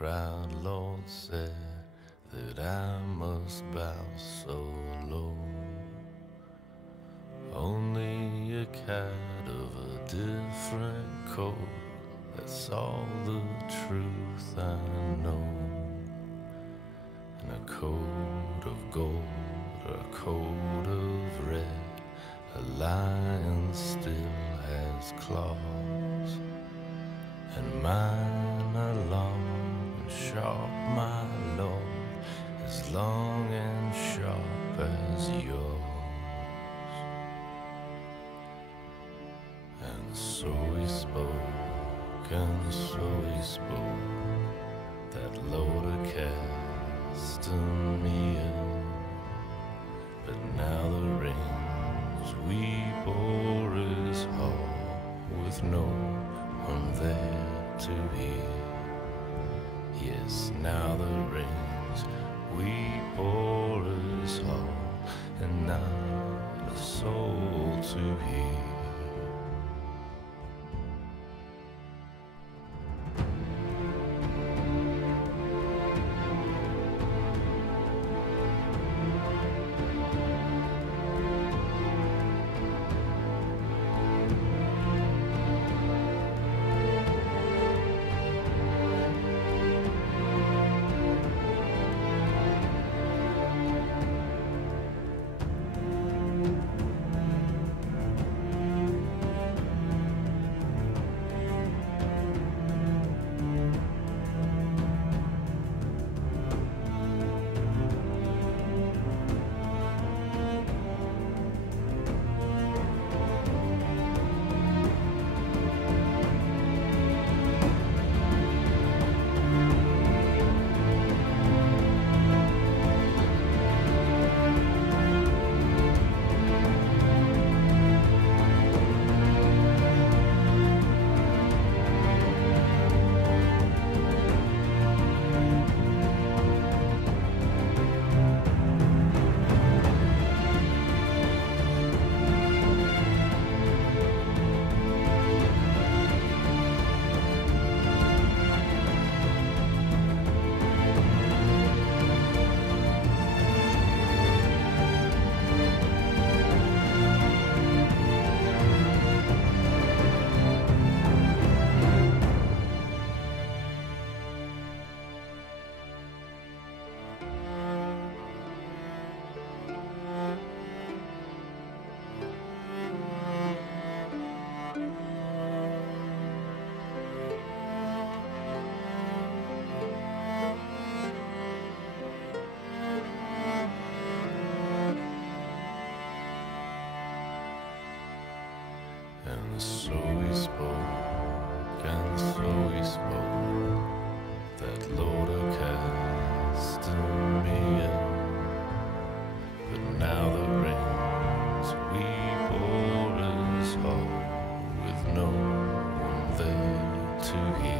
proud lord said that I must bow so low. Only a cat of a different coat, that's all the truth I know. And a coat of gold or a coat of red, a lion still has claws. And mine are long and sharp, my lord, as long and sharp as yours. And so he spoke, and so he spoke, that lord of Castamere. But now the rains we bore is hall, with no one there to hear. Yes, now the rains we bore is hall, and not a soul to hear. And so he spoke, and so he spoke, that lord of Castamere. But now the rains we bore is hall, with no one there to hear.